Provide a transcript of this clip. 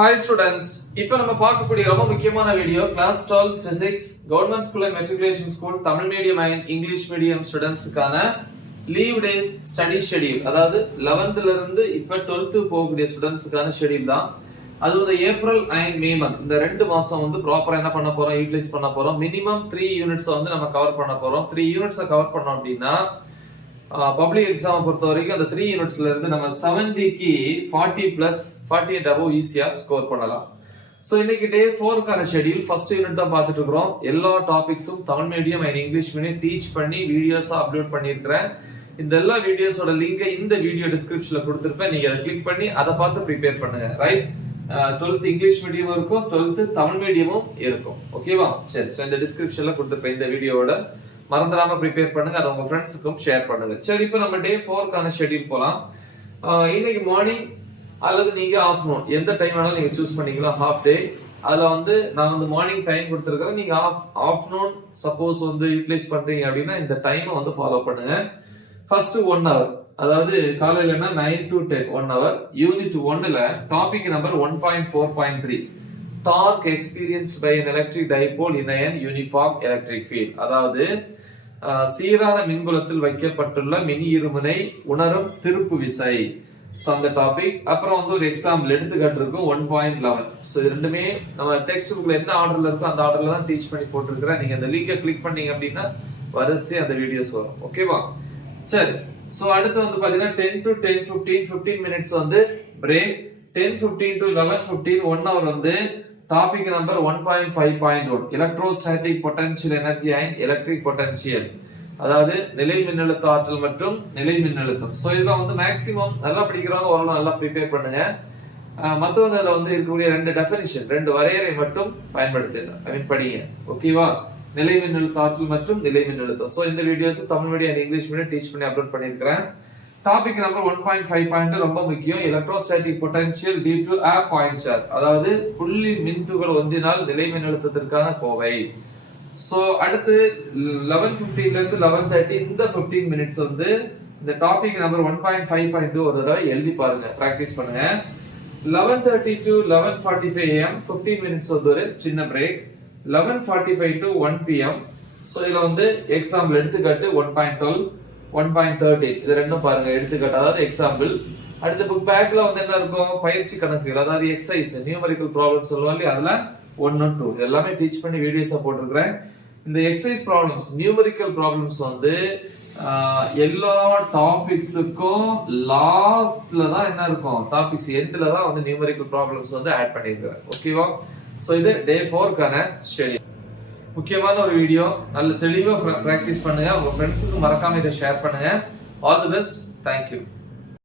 Hi students, இப்போ நம்ம பார்க்கக்கூடிய ரொம்ப முக்கியமான video class 12 physics government school and matriculation school Tamil medium and English medium ஸ்டூடண்ட்ஸ்க்கான லீவ் டேஸ் ஸ்டடி ஷெட்யூல். அதாவது 11th ல இருந்து இப்ப 12th போகக்கூடிய ஸ்டூடண்ட்ஸ்க்கான ஷெட்யூல் தான். அது வந்து ஏப்ரல் அண்ட் மே மந்த் இந்த 2 மாசம் வந்து ப்ராப்பரா என்ன பண்ண போறோம், யூட்டிலைஸ் பண்ண போறோம். மினிமம் 3 யூனிட்ஸ் வந்து நம்ம கவர் பண்ண போறோம். 3 யூனிட்ஸ் கவர் பண்ணோம் அப்படின்னா பப்ளிக் எக்ஸாம் பொறுத்த வரைக்கும் அந்த 3 யூனிட்ஸ்ல இருந்து நம்ம 70க்கு 40 பிளஸ் 40 above ஈஸியா ஸ்கோர் பண்ணலாம். சோ இன்னைக்கு டே 4க்கான ஷெட்யூல் ஃபர்ஸ்ட் யூனிட் தான் பார்த்துட்டு இருக்கோம். எல்லா டாபிக்ஸும் Tamil medium and English medium teach பண்ணி வீடியோஸா அப்லோட் பண்ணியிருக்கிறேன். இந்த எல்லா வீடியோஸோட லிங்கை இந்த வீடியோ டிஸ்கிரிப்ஷன்ல கொடுத்திருப்பேன். நீங்க அதை கிளிக் பண்ணி அதை பார்த்து ப்ரிப்பேர் பண்ணுங்க. ரைட், 12th இங்கிலீஷ் மீடியம் இருக்கும், 12th தமிழ் மீடியமும் இருக்கும். ஓகேவா? சரி, சோ இந்த டிஸ்கிரிப்ஷன்ல கொடுத்திருப்பேன் இந்த வீடியோவோட. மறந்துடாம ப்ரிப்பேர் பண்ணுங்க, அதை உங்க ஃப்ரெண்ட்ஸுக்கும் ஷேர் பண்ணுங்க. சரி, இப்போ நம்ம டே 4க்கான ஷெட்யூல் போலாம். இன்னைக்கு மார்னிங் அல்லது நீங்க ஆஃப்டர்நூன் எந்த டைம் வேணாலும் நீங்க சூஸ் பண்ணிக்கலாம். ஹாஃப் டே அதுல வந்து நான் வந்து மார்னிங் டைம் கொடுத்துருக்கேன். நீங்க ஆஃப்டர்நூன் சப்போஸ் வந்து யூட்டிலைஸ் பண்றீங்க அப்படின்னா இந்த டைமை வந்து ஃபாலோ பண்ணுங்க. ஃபர்ஸ்ட் 1 hour, அதாவது காலையிலனா 9 to 10 1 hour. யூனிட் 1ல topic number 1.4.3 torque experienced by an electric dipole in an uniform electric field. அதாவது சீரான மின்புலத்தில் வைக்கப்பட்டுள்ள மின் இருமுனை உணரும் திருப்பு விசை. சோ அந்த டாபிக். அப்புறம் வந்து ஒரு எக்ஸாம்பிள் எடுத்துக்காட்டு இருக்கும் 1.11. சோ இது ரெண்டுமே நம்ம டெக்ஸ்ட் புக்ல என்ன ஆர்டர்ல இருக்கோ அந்த ஆர்டர்ல தான் டீச் பண்ணி போட்டுருக்கிறேன். நீங்க அந்த லிங்கை கிளிக் பண்ணீங்க அப்படின்னா வரிசையா அந்த வீடியோஸ் வரும். ஓகேவா? சரி, சோ அடுத்து வந்து பாத்தீங்கன்னா 10 to 10:15 15 மினிட்ஸ் வந்து பிரேக். 10:15 to 11:15 1 hour வந்து topic number 1.5.1 electrostatic potential energy and electric potential. அதாவது நிலை மின்னழுத்த ஆற்றல் மற்றும் நிலை மின்னழுத்தம். சோ இதெல்லாம் வந்து மேக்ஸிமம் நல்லா படிக்கிறவங்க ஓரளவு நல்லா ப்ரிப்பேர் பண்ணுங்க. மத்தவங்க அதுல வந்து இருக்கக்கூடிய 2 டெஃபினிஷன் 2 வரையறை மட்டும் பயன்படுத்துங்க, படிங்க. ஓகேவா? நிலை மின்னழுத்த ஆற்றல் மற்றும் நிலை மின்னழுத்தம். சோ இந்த videos Tamil medium and English medium teach பண்ணி அப்லோட் பண்ணிருக்கிறேன். டாபிக் நம்பர் 1.5.2 ரொம்ப முக்கியம். Electrostatic potential due to a point charge, அதாவது புள்ளி மின்துகள் ஒன்றினால் நிலை மின்னழுத்தத்திற்கான கோவை. சோ அடுத்து 11:15 ல இருந்து 11:30 இந்த 15 மினிட்ஸ் வந்து இந்த டாபிக் நம்பர் 1.5.2 ஒரு தடவை எழுதி பாருங்க, பிராக்டிஸ் பண்ணுங்க. 11:30 to 11:45 am 15 மினிட்ஸ் வந்து ஒரு சின்ன பிரேக். 11:45 to 1 pm. சோ இதுல வந்து எக்ஸாம்பிள் எடுத்துக்காட்டு 1.12 1.30 இது ரெண்டும் பாருங்க எடுத்துக்காட்டு, அதாவது எக்ஸாம்பிள். அடுத்த புக் பேக்ல வந்து என்ன இருக்கும், பயிற்சி கணக்குகள், அதாவது எக்ஸசைஸ் நியூமரிக்கல் ப்ராப்ளம்ஸ் சொல்லுவாங்க. அதுல 1 and 2 எல்லாமே டீச் பண்ணி வீடியோஸா போட்டிருக்கிறேன். இந்த எக்ஸசைஸ் ப்ராப்ளம்ஸ் நியூமரிக்கல் ப்ராப்ளம்ஸ் வந்து எல்லா டாபிக்ஸுக்கும் லாஸ்ட்ல தான் என்ன இருக்கும், டாபிக்ஸ் எண்ட்ல தான் வந்து நியூமரிக்கல் ப்ராப்ளம்ஸ் வந்து ஆட் பண்ணிருக்கிறேன். ஓகேவா? சோ இது டே 4க்கான ஷெட்யூல். முக்கியமான ஒரு வீடியோ, நல்ல தெளிவா பிராக்டிஸ் பண்ணுங்க. உங்க ஃப்ரெண்ட்ஸுக்கு மறக்காம இதை ஷேர் பண்ணுங்க. All the best. தேங்க்யூ.